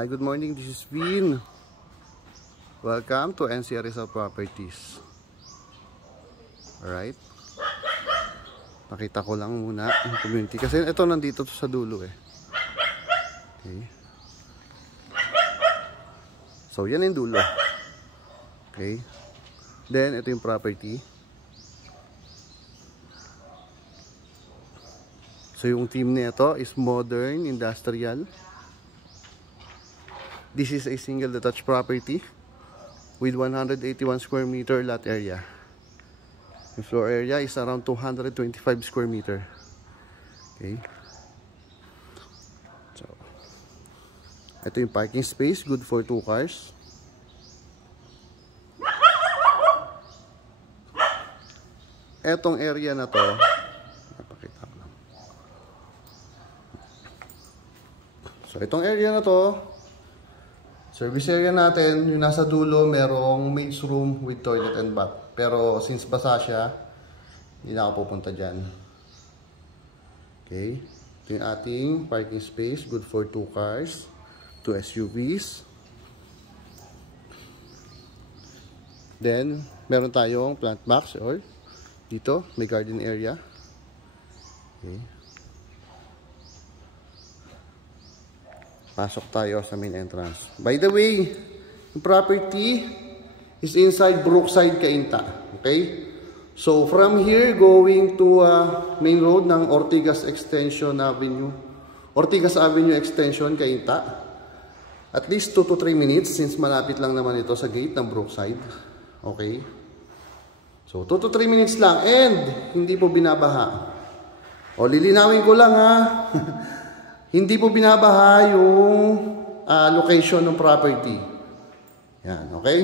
Hi, good morning. This is Vin. Welcome to NCR Rizal Properties. Alright. Pakita ko lang muna yung community. Kasi ito nandito sa dulo eh. Okay. So, yan yung dulo. Okay. Then, ito yung property. So, yung team nito is modern, industrial. This is a single detached property with 181 square meter lot area. The floor area is around 225 square meter. Okay. So, ito yung parking space, good for 2 cars. Etong area na to, napakita ko lang. So, itong area na to, service area natin, yung nasa dulo, merong maid's room with toilet and bath. Pero since basa siya, hindi na ako pupunta dyan. Okay. Ito yung ating parking space, good for 2 cars, 2 SUVs. Then, meron tayong plant box or dito, may garden area. Okay. Pasok tayo sa main entrance. By the way, yung property is inside Brookside, Cainta. Okay? So, from here, going to main road ng Ortigas Extension Avenue. Ortigas Avenue Extension, Cainta. At least 2 to 3 minutes since malapit lang naman ito sa gate ng Brookside. Okay? So, 2 to 3 minutes lang and hindi po binabaha. O, lilinawin ko lang ha. Hindi po binabaha yung location ng property. Yan, okay?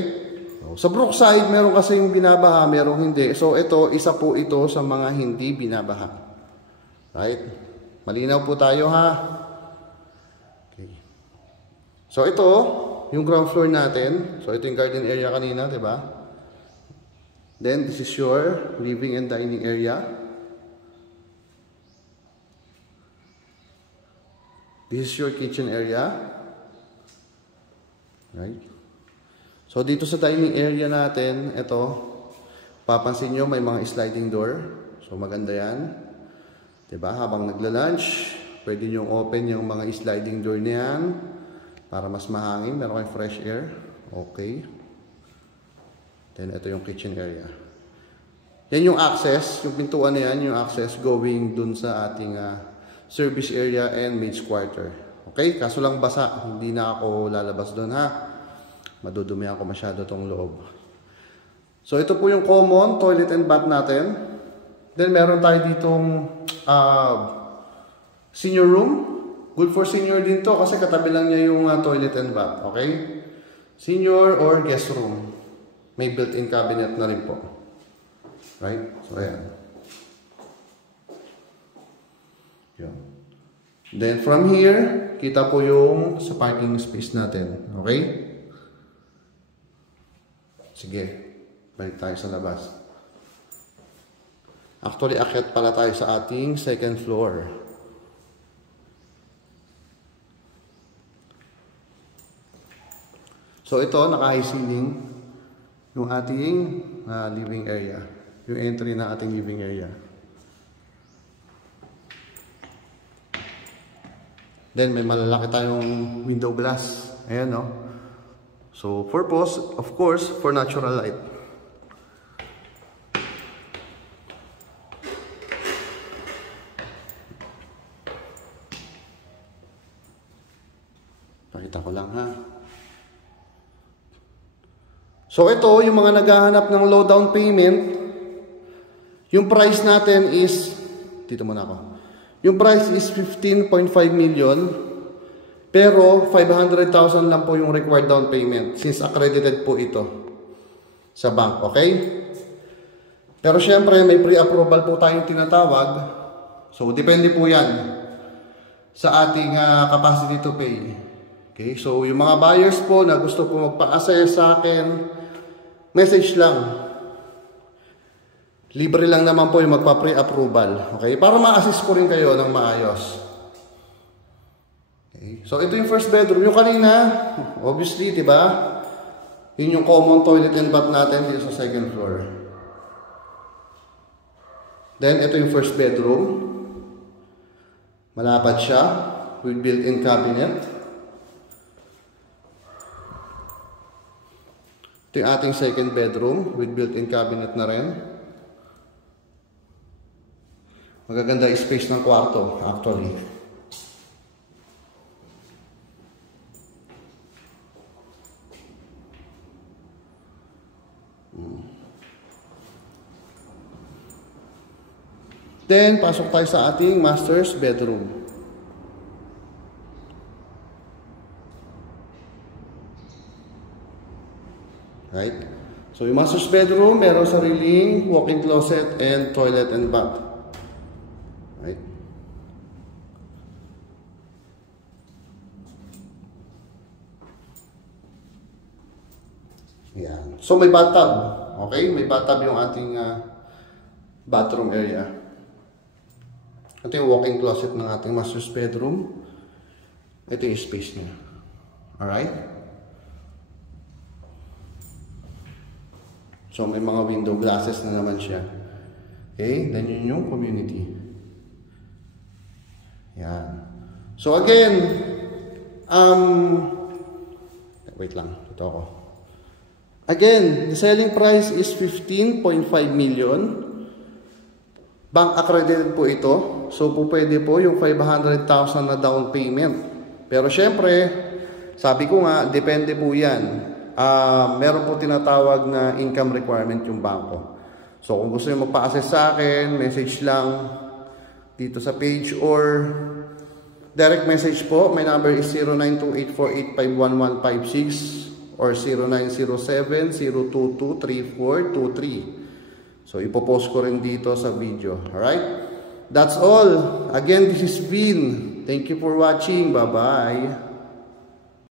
So, sa Brookside, meron kasi yung binabaha, merong hindi. So, ito, isa po ito sa mga hindi binabaha. Right? Malinaw po tayo, ha? Okay. So, ito, yung ground floor natin. So, ito yung garden area kanina, diba? Then, this is your living and dining area. This is your kitchen area. Right? So, dito sa dining area natin, ito, papansin nyo may mga sliding door. So, maganda yan. Diba? Habang nagla-lunch, pwede nyo open yung mga sliding door na yan para mas mahangin. Meron kayong fresh air. Okay. Then, ito yung kitchen area. Yan yung access. Yung pintuan na yan, yung access going dun sa ating service area and maid's quarter. Okay? Kaso lang basa. Hindi na ako lalabas doon ha. Madudumi ako masyado tong loob. So, ito po yung common toilet and bath natin. Then, meron tayo ditong senior room. Good for senior din to kasi katabi lang niya yung toilet and bath. Okay? Senior or guest room. May built-in cabinet na rin po. Right? So, ayan. Yun. Then from here, kita po yung sa parking space natin. Okay? Sige. Balik tayo sa labas. Actually, akyat pala tayo sa ating second floor. So ito, naka-high ceiling yung ating living area. Yung entry na ating living area. Then, may malalaki tayong window glass. Ayan, no? So, purpose, of course, for natural light. Pakita ko lang, ha? So, ito, yung mga naghahanap ng low down payment, yung price natin is, dito muna ako. Yung price is 15.5 million, pero 500,000 lang po yung required down payment since accredited po ito sa bank, okay? Pero syempre, may pre-approval po tayong tinatawag. So, depende po yan sa ating capacity to pay. Okay? So, yung mga buyers po na gusto po magpa-assess sa akin, message lang. Libre lang naman po yung magpa-pre-approval. Okay? Para ma-assist ko rin kayo ng maayos. Okay. So, ito yung first bedroom. Yung kanina, obviously, di ba? Yun yung common toilet and bath natin dito sa second floor. Then, ito yung first bedroom. Malapad siya with built-in cabinet. Ito yung ating second bedroom with built-in cabinet na rin. Magaganda yung space ng kwarto, actually. Then, pasok tayo sa ating master's bedroom. Right? So, yung master's bedroom, meron sariling walk-in closet and toilet and bath. Right? Yan. So, may bathtub. Okay? May bathtub yung ating bathroom area. Ito yung walk-in closet ng ating master's bedroom. Ito yung space niya. Alright? So, may mga window glasses na naman siya. Okay? Then, yun yung community. Yan. So, again, wait lang. Ito ako. Again, the selling price is 15.5 million. Bank accredited po ito. So, po pwede po yung 500,000 na down payment. Pero, syempre, sabi ko nga, depende po yan. Meron po tinatawag na income requirement yung bangko. So, kung gusto nyo magpa-assess sa akin, message lang dito sa page or direct message po. My number is 092848511156 or 0907-022-3423. So, ipopost ko rin dito sa video. Alright? That's all. Again, this is Vin. Thank you for watching. Bye-bye.